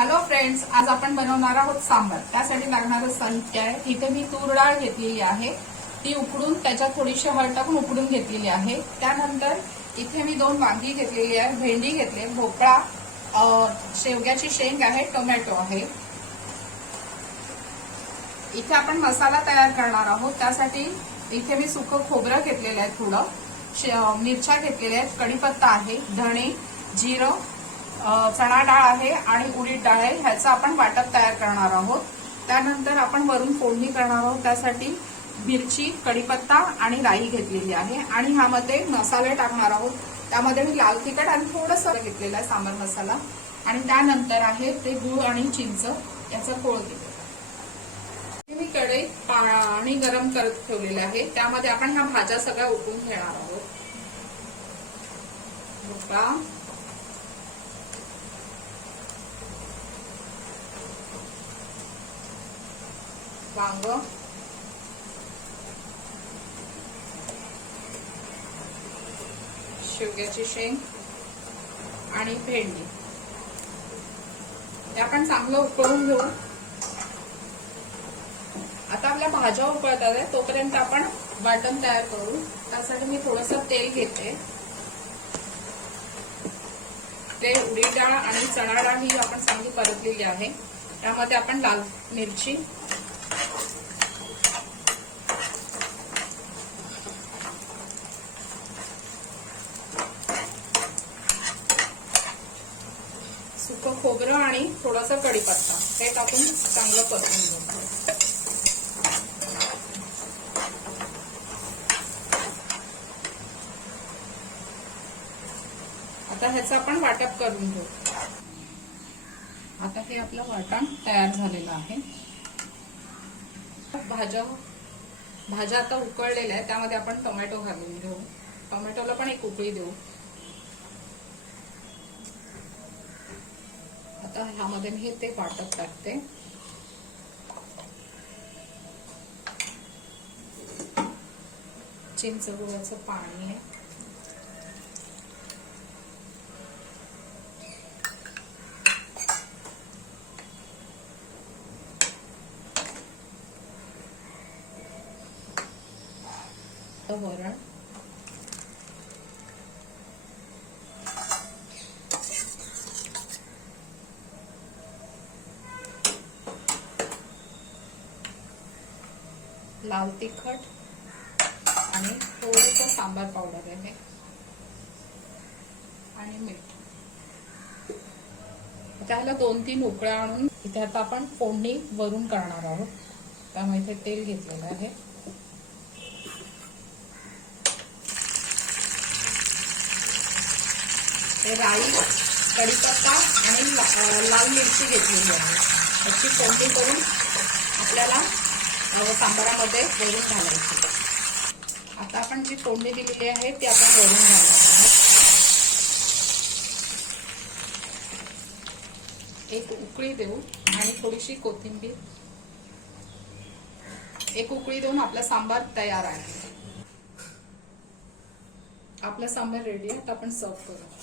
Hello friends, आज आपण बनवणार आहोत सांबार। त्यासाठी लागणारं साहित्य आहे। इथे मी तूर डाळ घेतलेली आहे, ती उकडून त्याच्यात थोडीशी हळद टाकून उकडून घेतलेली आहे। त्यानंतर इथे मी 2 वांगी घेतलेली आहे, भेंडी घेतली, भोपळा, शेवग्याची शेंग आहे, टोमॅटो आहे। इथे आपण मसाला तयार करणार आहोत। त्यासाठी इथे मी सुकं खोबरं घेतलेलं आहे, थोडं मिरच्या घेतलेल्या आहेत, कढीपत्ता आहे, धणे, जिरं, चणा डाळ आहे आणि उडीद डाळ आहे। ह्याचं आपण वाटप तयार करणार आहोत। त्यानंतर आपण वरून फोडणी करणार आहोत। त्यासाठी मिरची, कढीपत्ता आणि राई घेतलेली आहे आणि ह्यामध्ये मसाले टाकणार आहोत। त्यामध्ये मी लाल तिखट आणि थोडंसं घेतलेलं आहे सांबार मसाला आणि त्यानंतर आहे ते गूळ आणि चिंच याचा कोळ घेतलेला। मी कढईत पाणी गरम करत ठेवलेलं आहे। त्यामध्ये आपण ह्या भाज्या सगळ्या उकळून घेणार आहोत। भोपळा, वांग, शेवग्याची शेंग आणि भेंडी हे आपण चांगलं उकळून घेऊ। आता आपल्या भाज्या उकळतात आहे, तोपर्यंत आपण वाटण तयार करू। त्यासाठी मी थोडंसं तेल घेते। ते उडीद डाळ आणि चणा डाळ ही आपण चांगली परतलेली आहे। त्यामध्ये आपण लाल मिरची, सुकं खोबरं आणि थोडासा कढीपत्ता हे टाकून चांगलं परतून घेऊ। आता ह्याचं आपण वाटप करून घेऊ। आता हे आपलं वाटण तयार झालेलं आहे। भाज्या आता उकळलेल्या आहेत, त्यामध्ये आपण टोमॅटो घालून घेऊ। टोमॅटोला पण एक उकळी देऊ। आता ह्यामध्ये मी ते वाटप टाकते। चिंच गुळाचं पाणी आहे, वरण, लाल तिखट आणि थोडंसं सांबार पावडर आहे आणि मीठ। त्याला 2-3 उकळ्या आणून इथे आता आपण फोडणी वरून करणार आहोत। त्यामुळे इथे तेल घेतलेलं आहे। राई, कढीपत्ता आणि लाल मिरची घेतलेली आहे। त्याची फोडणी करून आपल्याला सांबारामध्ये वरून घालायची। आता आपण जी फोडणी दिलेली आहे ती आपण वरून घालणार आहोत। एक उकळी देऊ आणि थोडीशी कोथिंबीर। एक उकळी देऊन आपला सांबार तयार आहे। आपला सांबार रेडी आहे, आता आपण सर्व करू।